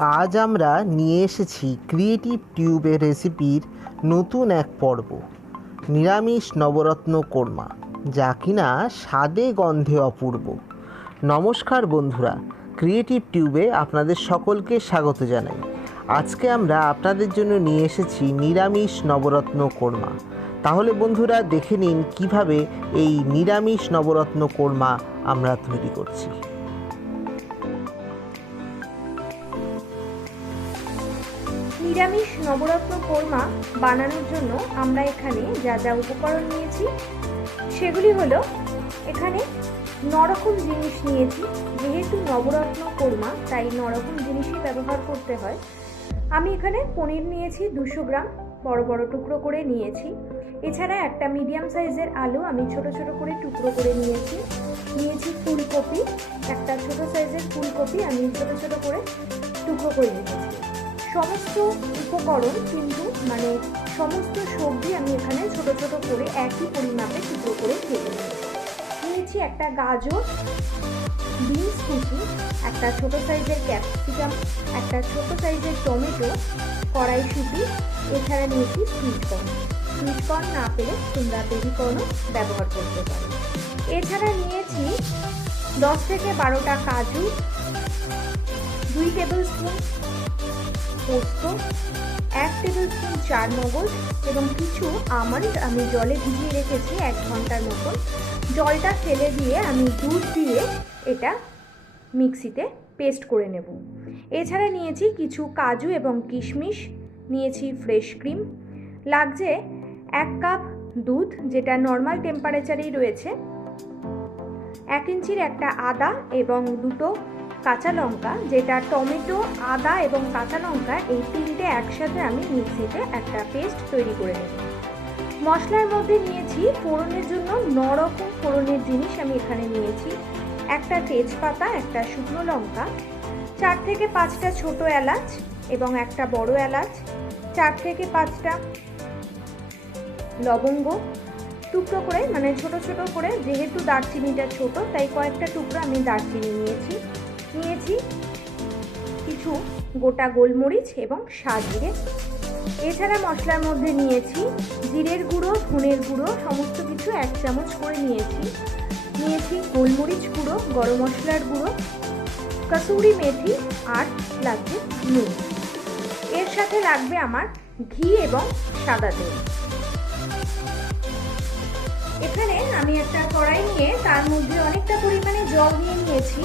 আজ আমরা নিয়ে এসেছি ক্রিয়েটিভ টিউবের রেসিপির নতুন এক পর্ব, নিরামিষ নবরত্ন কোর্মা, যা কিনা স্বাদে গন্ধে অপূর্ব। নমস্কার বন্ধুরা, ক্রিয়েটিভ টিউবে আপনাদের সকলকে স্বাগত জানাই। আজকে আমরা আপনাদের জন্য নিয়ে এসেছি নিরামিষ নবরত্ন কোর্মা। তাহলে বন্ধুরা দেখে নিন কিভাবে এই নিরামিষ নবরত্ন কোর্মা আমরা তৈরি করছি। নিরামিষ নবরত্ন কোর্মা বানানোর জন্য আমরা এখানে যা যা উপকরণ নিয়েছি সেগুলি হলো, এখানে 9 রকম জিনিস নিয়েছি। যেহেতু নবরত্ন কোর্মা তাই 9 রকম জিনিসই ব্যবহার করতে হয়। আমি এখানে পনির নিয়েছি 200 গ্রাম, বড় বড় টুকরো করে নিয়েছি। এছাড়া একটা মিডিয়াম সাইজের আলু আমি ছোট ছোট করে টুকরো করে নিয়েছি। ফুলকপি, একটা ছোট সাইজের ফুলকপি আমি ছোট ছোট করে টুকরো করে নিয়েছি। সমস্ত উপকরণ কিন্তু সমস্ত সবজি আমি এখানে ছোট ছোট করে একই পরিমাপে টুকরো করে কেটে নিয়েছি। একটা গাজর, বিনস কুচি, একটা ছোট সাইজের ক্যাপসিকাম, একটা ছোট সাইজের টমেটো, কড়াইশুঁটি, এছাড়া নিয়েছি সুইটকর্ন। সুইটকর্ন না পেলে তোমরা বেবিকর্নও ব্যবহার করতে পারো। এছাড়া নিয়েছি 10 থেকে 12টা কাজু, 2 টেবিল স্পুন পোস্ত, 1 টেবিল স্পুন চারমগজ এবং কিছু আমন্ড আমি জলে ভিজিয়ে রেখেছি 1 ঘন্টার মতন। জলটা ফেলে দিয়ে আমি দুধ দিয়ে এটা মিক্সিতে পেস্ট করে নেব। এছাড়া নিয়েছি কিছু কাজু এবং কিশমিশ, নিয়েছি ফ্রেশ ক্রিম, লাগছে 1 কাপ দুধ যেটা নর্মাল টেম্পারেচারেই রয়েছে, 1 ইঞ্চির একটা আদা এবং 2টো কাঁচা লঙ্কা, যেটা টমেটো, আদা এবং কাঁচা লঙ্কা এই 3টে একসাথে আমি মিক্সিতে একটা পেস্ট তৈরি করে নেব। মশলার মধ্যে নিয়েছি ফোড়নের জন্য 9 রকম ফোড়নের জিনিস আমি এখানে নিয়েছি। একটা তেজপাতা, একটা শুকনো লঙ্কা, 4 থেকে 5টা ছোট এলাচ এবং একটা বড় এলাচ, 4 থেকে 5টা লবঙ্গ টুকরো করে, ছোট ছোট করে, যেহেতু দারচিনিটা ছোট তাই কয়েকটা টুকরো আমি দারচিনি নিয়েছি। কিছু গোটা গোলমরিচ এবং সাজিরে। এছাড়া মশলার মধ্যে নিয়েছি জিরের গুঁড়ো, ধনের গুঁড়ো, সমস্ত কিছু 1 চামচ করে নিয়েছি গোলমরিচ গুঁড়ো, গরম মশলার গুঁড়ো, কসুরি মেথি আর লাগবে নুন। এর সাথে লাগবে আমার ঘি এবং সাদা তেল। এখানে আমি একটা কড়াই নিয়ে তার মধ্যে অনেকটা পরিমাণে জল দিয়ে নিয়েছি।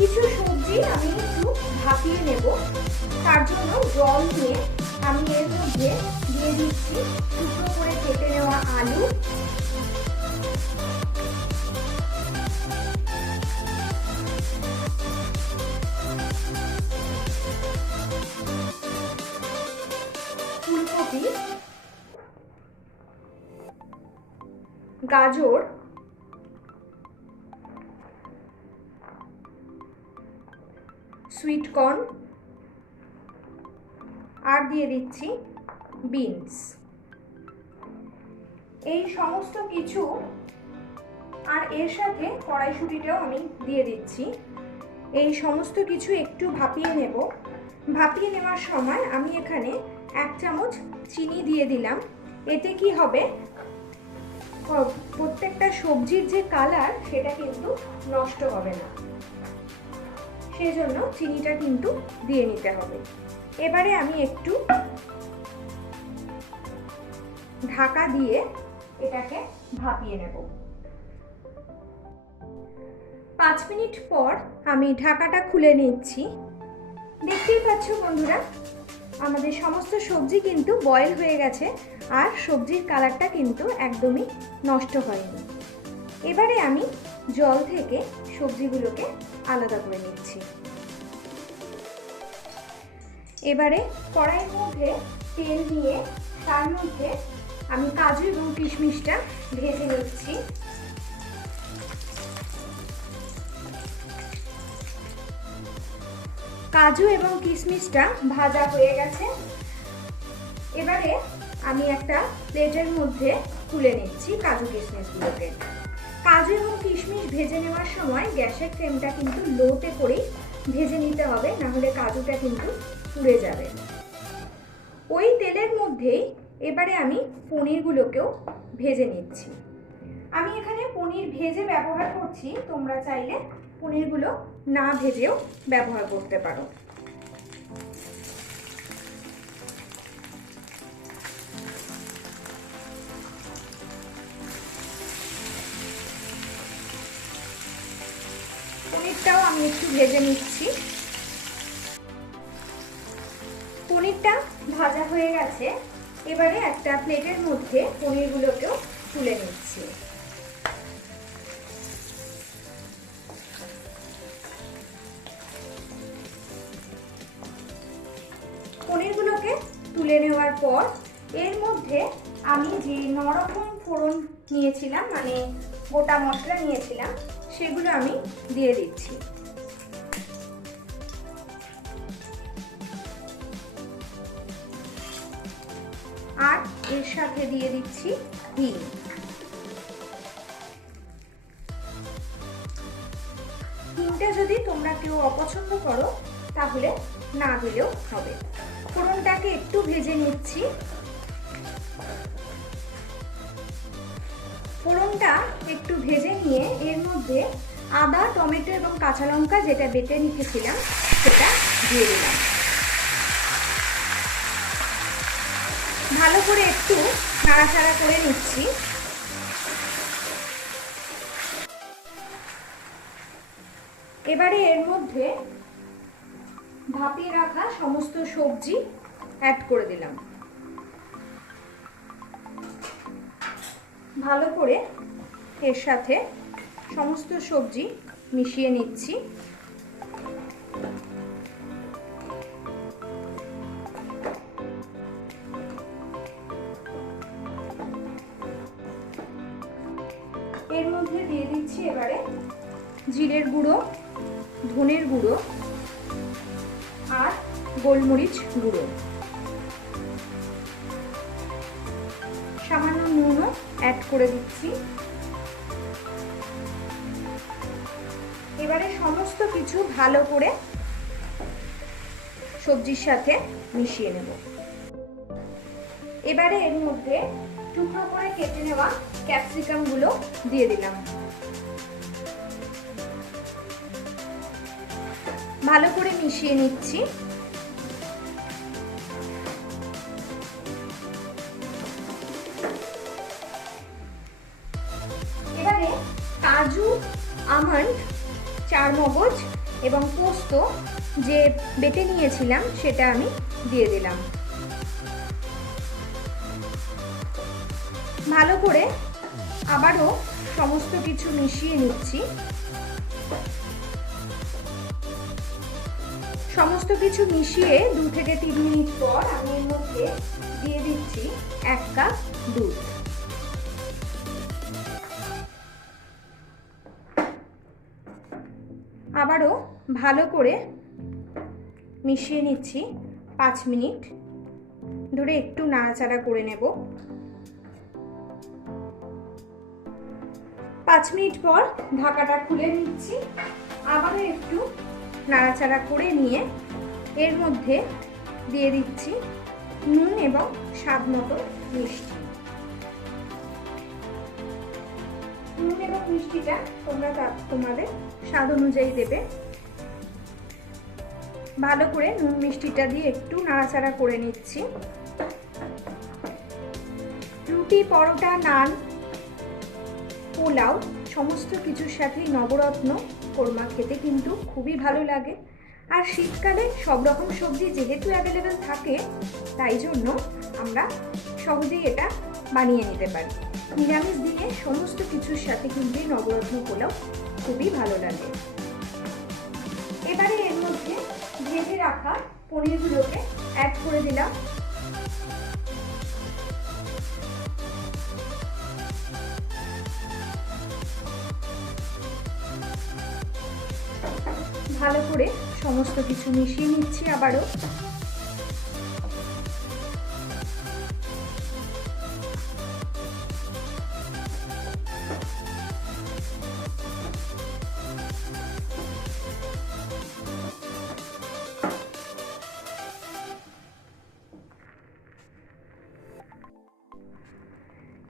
কিছু সবজি আমি একটু ভাপিয়ে নেব, তার জন্য জল দিয়ে আমি এর মধ্যে দিয়ে দিচ্ছি টুকরো করে কেটে নেওয়া আলু, ফুলকপি, গাজর, সুইটকর্ন আর দিয়ে দিচ্ছি বিনস। এই সমস্ত কিছু আর এর সাথে কড়াইশুঁটিটাও আমি দিয়ে দিচ্ছি। এই সমস্ত কিছু একটু ভাপিয়ে নেব। ভাপিয়ে নেওয়ার সময় আমি এখানে 1 চামচ চিনি দিয়ে দিলাম। এতে কি হবে, প্রত্যেকটা সবজির যে কালার সেটা কিন্তু নষ্ট হবে না, সেজন্য চিনিটা কিন্তু দিয়ে নিতে হবে। এবারে আমি একটু ঢাকা দিয়ে এটাকে ভাপিয়ে নেব। 5 মিনিট পর আমি ঢাকাটা খুলে নিচ্ছি। দেখতেই পাচ্ছ বন্ধুরা, আমাদের সমস্ত সবজি কিন্তু বয়েল হয়ে গেছে আর সবজির কালারটা কিন্তু একদমই নষ্ট হয়নি। এবারে আমি জল থেকে সবজিগুলোকে আলাদা করে নিচ্ছি। এবারে কড়াইয়ের মধ্যে তেল নিয়ে তার মধ্যে আমি কাজু এবং কিশমিশটা ভেজে নিচ্ছি। কাজু এবং কিশমিশটা ভাজা হয়ে গেছে। এবারে আমি একটা প্লেটের মধ্যে তুলে নিচ্ছি কাজু কিশমিশগুলোকে। কাজু এবং কিশমিশ ভেজে নেওয়ার সময় গ্যাসের ফ্লেমটা কিন্তু লোতে করেই ভেজে নিতে হবে, না হলে কাজুটা কিন্তু পুড়ে যাবে। ওই তেলের মধ্যেই এবারে আমি পনিরগুলোকেও ভেজে নিচ্ছি। আমি এখানে পনির ভেজে ব্যবহার করছি, তোমরা চাইলে পনিরগুলো না ভেজেও ব্যবহার করতে পারো। পনিরটাও আমি একটু ভেজে নিচ্ছি। পনিরটা ভাজা হয়ে গেছে, এবারে একটা প্লেটের মধ্যে পনিরগুলোকেও তুলে নিচ্ছি। পনিরগুলোকে তুলে নেওয়ার পর এর মধ্যে আমি যে 9 রকম ফোড়ন নিয়েছিলাম, মানে গোটা মশলা নিয়েছিলাম, সেগুলো আমি দিয়ে দিচ্ছি। আর এর সাথে দিয়ে দিচ্ছি হিং। হিংটা যদি তোমরা কেউ অপছন্দ করো তাহলে না দিলেও হবে। ফোড়নটাকে একটু ভেজে নিচ্ছি। ফোড়নটা একটু ভেজে নিয়ে এর মধ্যে আদা, টমেটো এবং কাঁচা লঙ্কা যেটা বেটে রেখেছিলাম সেটা দিয়ে দিলাম। ভালো করে একটু নাড়াচাড়া করে নিচ্ছি। এবারে এর মধ্যে ভাপিয়ে রাখা সমস্ত সবজি অ্যাড করে দিলাম। ভালো করে এর সাথে সমস্ত সবজি মিশিয়ে নিচ্ছি। এর মধ্যে দিয়ে দিচ্ছি এবারে জিরের গুঁড়ো, ধনের গুঁড়ো আর গোলমরিচ গুঁড়ো। সামান্য নুনও অ্যাড করে দিচ্ছি। এবারে সমস্ত কিছু ভালো করে সবজির সাথে মিশিয়ে নেব। এবারে এর মধ্যে টুকরো করে কেটে নেওয়া ক্যাপসিকাম গুলো দিয়ে দিলাম। ভালো করে মিশিয়ে নিচ্ছি। এবারে কাজু, আমন্ড, চারমগজ এবং পোস্ত যে বেটে নিয়েছিলাম সেটা আমি দিয়ে দিলাম। ভালো করে আবারও সমস্ত কিছু মিশিয়ে নিচ্ছি। সমস্ত কিছু মিশিয়ে 2 থেকে 3 মিনিট পর আমি এর মধ্যে দিয়ে দিচ্ছি 1 কাপ দুধ। আবারও ভালো করে মিশিয়ে নিচ্ছি। 5 মিনিট ধরে একটু নাড়াচাড়া করে নেব। 5 মিনিট পর ঢাকাটা খুলে নিচ্ছি। আবারও একটু নাড়াচাড়া করে নিয়ে এর মধ্যে দিয়ে দিচ্ছি নুন এবং স্বাদ মতো মিষ্টি। নুন এবং মিষ্টিটা তোমরা তোমাদের স্বাদ অনুযায়ী দেবে। ভালো করে নুন মিষ্টিটা দিয়ে একটু নাড়াচাড়া করে নিচ্ছি। রুটি, পরোটা, নান, পোলাও সমস্ত কিছুর সাথেই নবরত্ন কোরমা খেতে কিন্তু খুবই ভালো লাগে। আর শীতকালে সব রকম সবজি যেহেতু অ্যাভেলেবেল থাকে, তাই জন্য আমরা সহজেই এটা বানিয়ে নিতে পারি। নিরামিষ দিয়ে সমস্ত কিছুর সাথে কিন্তু নবরত্ন পোলাও খুবই ভালো লাগে। এবারে এর মধ্যে ভেজে রাখা পনিরগুলোকে অ্যাড করে দিলাম। ভালো করে সমস্ত কিছু মিশিয়ে নিচ্ছি আবারও।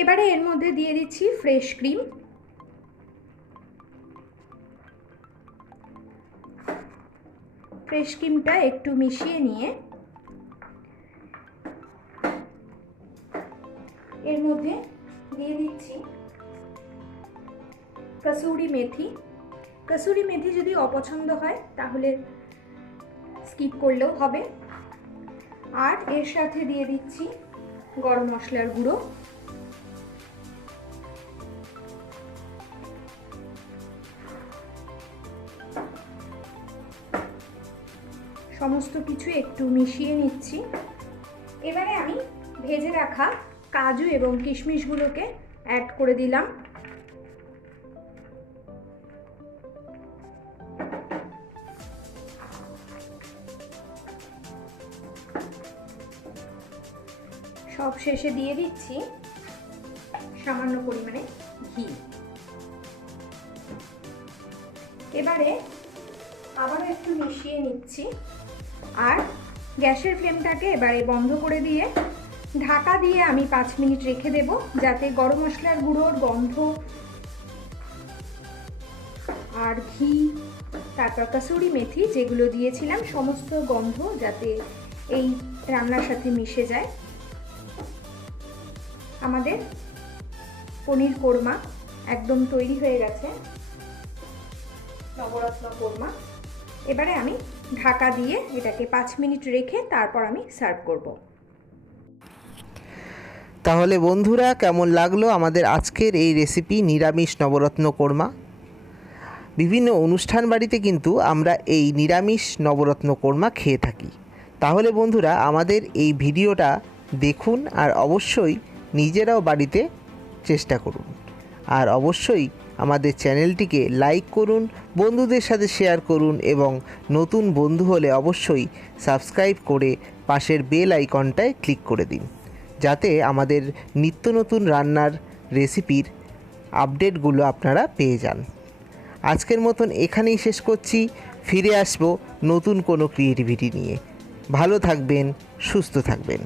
এবারে এর মধ্যে দিয়ে দিচ্ছি ফ্রেশ ক্রিম। ফ্রেশ ক্রিমটা একটু মিশিয়ে নিয়ে এর মধ্যে দিয়ে দিচ্ছি কসুরি মেথি। কসুরি মেথি যদি অপছন্দ হয় তাহলে স্কিপ করলেও হবে। আর এর সাথে দিয়ে দিচ্ছি গরম মশলার গুঁড়ো। সমস্ত কিছু একটু মিশিয়ে নিচ্ছি। এবারে আমি ভেজে রাখা কাজু এবং কিশমিশগুলোকে অ্যাড করে দিলাম। সব শেষে দিয়ে দিচ্ছি সামান্য পরিমাণে ঘি। এবারে আবারও একটু মিশিয়ে নিচ্ছি আর গ্যাসের ফ্লেমটাকে এবারে বন্ধ করে দিয়ে ঢাকা দিয়ে আমি 5 মিনিট রেখে দেব, যাতে গরম মশলার গুঁড়োর গন্ধ আর ঘি, তারপর কসুরি মেথি যেগুলো দিয়েছিলাম সমস্ত গন্ধ যাতে এই রান্নার সাথে মিশে যায়। আমাদের পনির কোরমা একদম তৈরি হয়ে গেছে, নবরত্ন কোরমা। এবারে আমি ঢাকা দিয়ে এটাকে 5 মিনিট রেখে তারপর আমি সার্ভ করব। তাহলে বন্ধুরা, কেমন লাগলো আমাদের আজকের এই রেসিপি নিরামিষ নবরত্ন কোরমা? বিভিন্ন অনুষ্ঠান বাড়িতে কিন্তু আমরা এই নিরামিষ নবরত্ন কোরমা খেয়ে থাকি। তাহলে বন্ধুরা, আমাদের এই ভিডিওটা দেখুন আর অবশ্যই নিজেরাও বাড়িতে চেষ্টা করুন। আর অবশ্যই আমাদের চ্যানেলটিকে লাইক করুন, বন্ধুদের সাথে শেয়ার করুন এবং নতুন বন্ধু হলে অবশ্যই সাবস্ক্রাইব করে পাশের বেল আইকনটায় ক্লিক করে দিন, যাতে আমাদের নিত্য নতুন রান্নার রেসিপির আপডেটগুলো আপনারা পেয়ে যান। আজকের মতন এখানেই শেষ করছি। ফিরে আসবো নতুন কোনো ক্রিয়েটিভিটি নিয়ে। ভালো থাকবেন, সুস্থ থাকবেন।